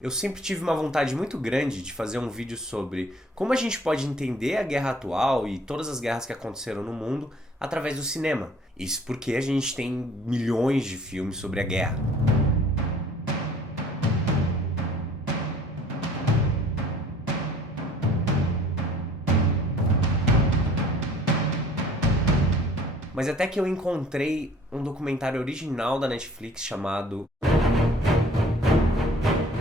Eu sempre tive uma vontade muito grande de fazer um vídeo sobre como a gente pode entender a guerra atual e todas as guerras que aconteceram no mundo através do cinema. Isso porque a gente tem milhões de filmes sobre a guerra. Mas até que eu encontrei um documentário original da Netflix chamado...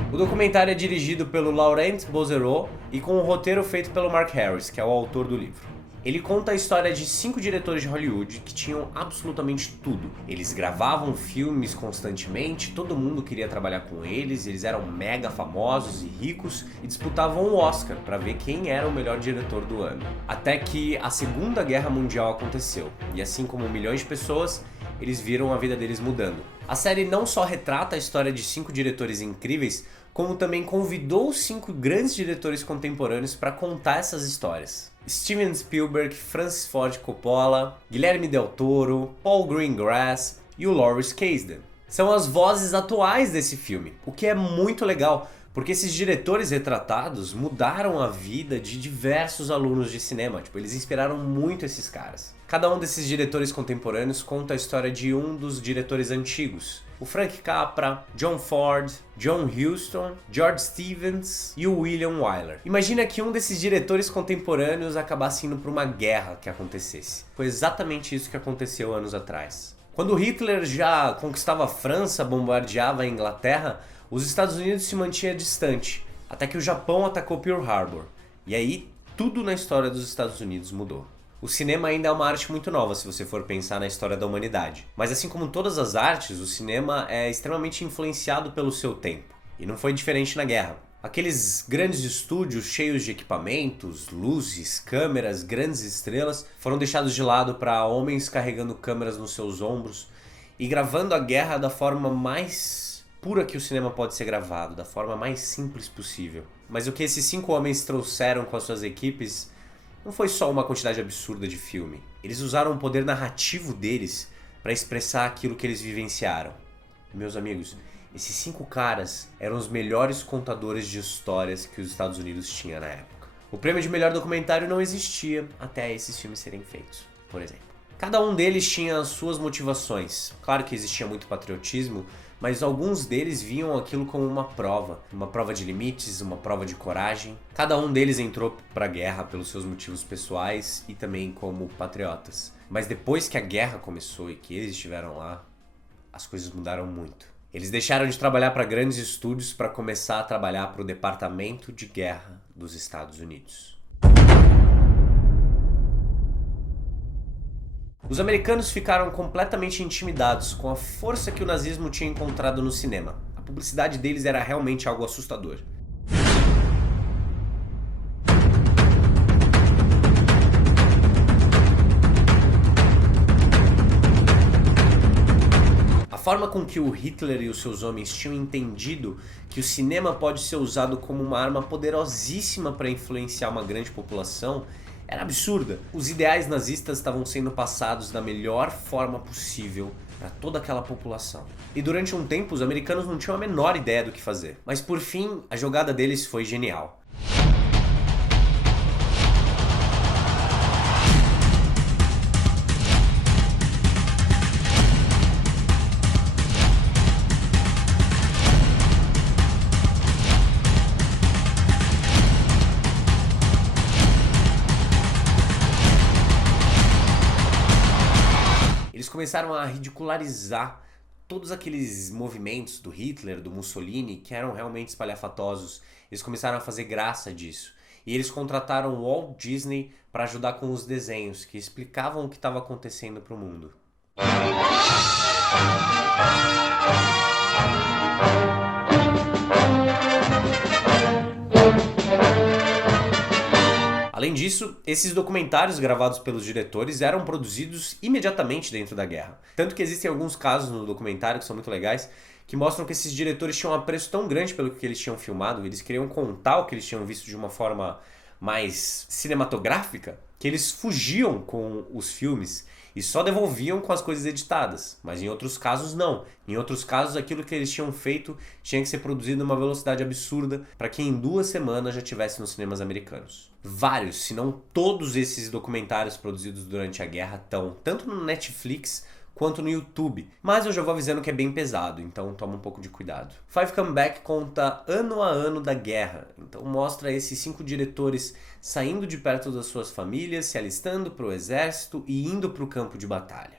O documentário é dirigido pelo Laurent Bozereau e com um roteiro feito pelo Mark Harris, que é o autor do livro. Ele conta a história de 5 diretores de Hollywood que tinham absolutamente tudo. Eles gravavam filmes constantemente, todo mundo queria trabalhar com eles eram mega famosos e ricos e disputavam o Oscar para ver quem era o melhor diretor do ano. Até que a Segunda Guerra Mundial aconteceu, e assim como milhões de pessoas, eles viram a vida deles mudando. A série não só retrata a história de 5 diretores incríveis, como também convidou 5 grandes diretores contemporâneos para contar essas histórias. Steven Spielberg, Francis Ford Coppola, Guilherme Del Toro, Paul Greengrass e o Lawrence Kasdan. São as vozes atuais desse filme, o que é muito legal, porque esses diretores retratados mudaram a vida de diversos alunos de cinema, eles inspiraram muito esses caras. Cada um desses diretores contemporâneos conta a história de um dos diretores antigos. O Frank Capra, John Ford, John Huston, George Stevens e o William Wyler. Imagina que um desses diretores contemporâneos acabasse indo para uma guerra que acontecesse. Foi exatamente isso que aconteceu anos atrás. Quando Hitler já conquistava a França, bombardeava a Inglaterra, os Estados Unidos se mantinha distante, até que o Japão atacou Pearl Harbor. E aí, tudo na história dos Estados Unidos mudou. O cinema ainda é uma arte muito nova se você for pensar na história da humanidade. Mas assim como todas as artes, o cinema é extremamente influenciado pelo seu tempo. E não foi diferente na guerra. Aqueles grandes estúdios cheios de equipamentos, luzes, câmeras, grandes estrelas foram deixados de lado para homens carregando câmeras nos seus ombros e gravando a guerra da forma mais pura que o cinema pode ser gravado, da forma mais simples possível. Mas o que esses 5 homens trouxeram com as suas equipes não foi só uma quantidade absurda de filme. Eles usaram o poder narrativo deles para expressar aquilo que eles vivenciaram. E, meus amigos, esses 5 caras eram os melhores contadores de histórias que os Estados Unidos tinham na época. O prêmio de melhor documentário não existia até esses filmes serem feitos, por exemplo. Cada um deles tinha as suas motivações. Claro que existia muito patriotismo, mas alguns deles viam aquilo como uma prova de limites, uma prova de coragem. Cada um deles entrou para a guerra pelos seus motivos pessoais e também como patriotas. Mas depois que a guerra começou e que eles estiveram lá, as coisas mudaram muito. Eles deixaram de trabalhar para grandes estúdios para começar a trabalhar para o Departamento de Guerra dos Estados Unidos. Os americanos ficaram completamente intimidados com a força que o nazismo tinha encontrado no cinema. A publicidade deles era realmente algo assustador. A forma com que o Hitler e os seus homens tinham entendido que o cinema pode ser usado como uma arma poderosíssima para influenciar uma grande população era absurda. Os ideais nazistas estavam sendo passados da melhor forma possível para toda aquela população. E durante um tempo os americanos não tinham a menor ideia do que fazer. Mas por fim, a jogada deles foi genial. Eles começaram a ridicularizar todos aqueles movimentos do Hitler, do Mussolini, que eram realmente espalhafatosos. Eles começaram a fazer graça disso. E eles contrataram o Walt Disney para ajudar com os desenhos, que explicavam o que estava acontecendo para o mundo. Além disso, esses documentários gravados pelos diretores eram produzidos imediatamente dentro da guerra. Tanto que existem alguns casos no documentário que são muito legais, que mostram que esses diretores tinham um apreço tão grande pelo que eles tinham filmado, eles queriam contar o que eles tinham visto de uma forma mais cinematográfica, que eles fugiam com os filmes e só devolviam com as coisas editadas, mas em outros casos não. Em outros casos aquilo que eles tinham feito tinha que ser produzido numa velocidade absurda para que em 2 semanas já estivesse nos cinemas americanos. Vários, se não todos esses documentários produzidos durante a guerra estão tanto no Netflix quanto no YouTube, mas eu já vou avisando que é bem pesado, então toma um pouco de cuidado. Five Come Back conta ano a ano da guerra, então mostra esses 5 diretores saindo de perto das suas famílias, se alistando para o exército e indo para o campo de batalha.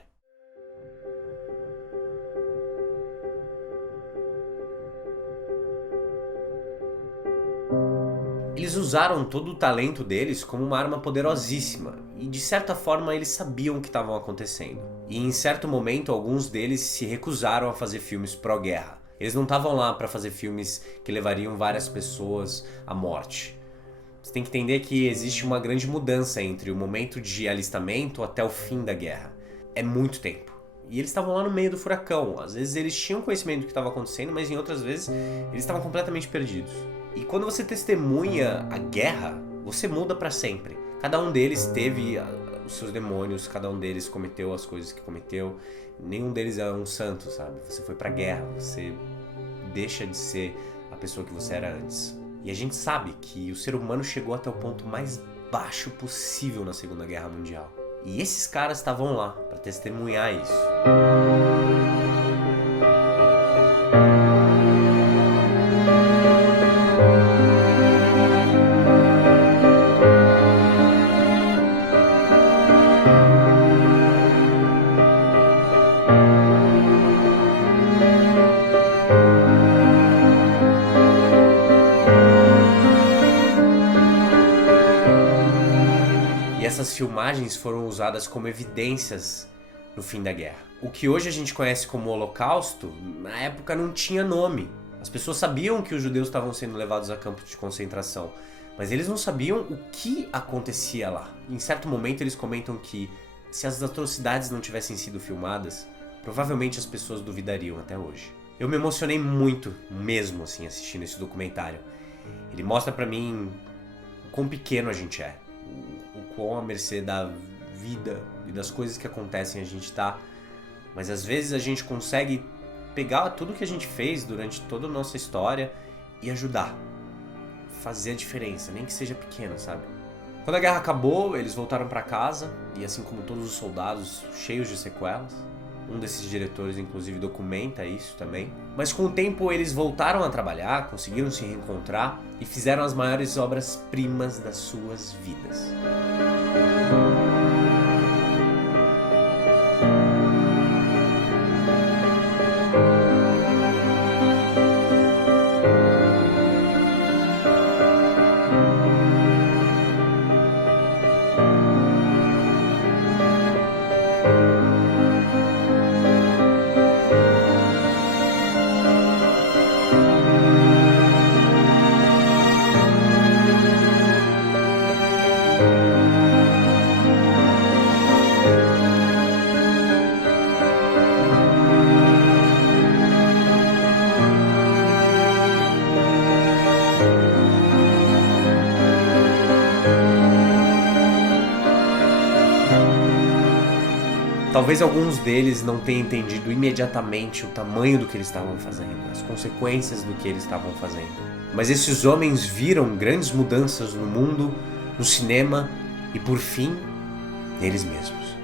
Eles usaram todo o talento deles como uma arma poderosíssima, e de certa forma eles sabiam o que estavam acontecendo. E em certo momento alguns deles se recusaram a fazer filmes pró-guerra. Eles não estavam lá para fazer filmes que levariam várias pessoas à morte. Você tem que entender que existe uma grande mudança entre o momento de alistamento até o fim da guerra. É muito tempo. E eles estavam lá no meio do furacão. Às vezes eles tinham conhecimento do que estava acontecendo, mas em outras vezes eles estavam completamente perdidos. E quando você testemunha a guerra, você muda para sempre. Cada um deles teve os seus demônios, cada um deles cometeu as coisas que cometeu. Nenhum deles é um santo, sabe? Você foi pra guerra, você deixa de ser a pessoa que você era antes. E a gente sabe que o ser humano chegou até o ponto mais baixo possível na Segunda Guerra Mundial. E esses caras estavam lá para testemunhar isso. Essas filmagens foram usadas como evidências no fim da guerra. O que hoje a gente conhece como Holocausto, na época não tinha nome. As pessoas sabiam que os judeus estavam sendo levados a campos de concentração, mas eles não sabiam o que acontecia lá. Em certo momento eles comentam que se as atrocidades não tivessem sido filmadas, provavelmente as pessoas duvidariam até hoje. Eu me emocionei muito mesmo assim assistindo esse documentário. Ele mostra pra mim o quão pequeno a gente é. O quão à mercê da vida e das coisas que acontecem a gente tá, mas às vezes a gente consegue pegar tudo que a gente fez durante toda a nossa história e ajudar, fazer a diferença, nem que seja pequeno, sabe? Quando a guerra acabou, eles voltaram pra casa e assim como todos os soldados, cheios de sequelas. Um desses diretores, inclusive, documenta isso também. Mas com o tempo eles voltaram a trabalhar, conseguiram se reencontrar e fizeram as maiores obras-primas das suas vidas. Talvez alguns deles não tenham entendido imediatamente o tamanho do que eles estavam fazendo, as consequências do que eles estavam fazendo. Mas esses homens viram grandes mudanças no mundo, no cinema e, por fim, neles mesmos.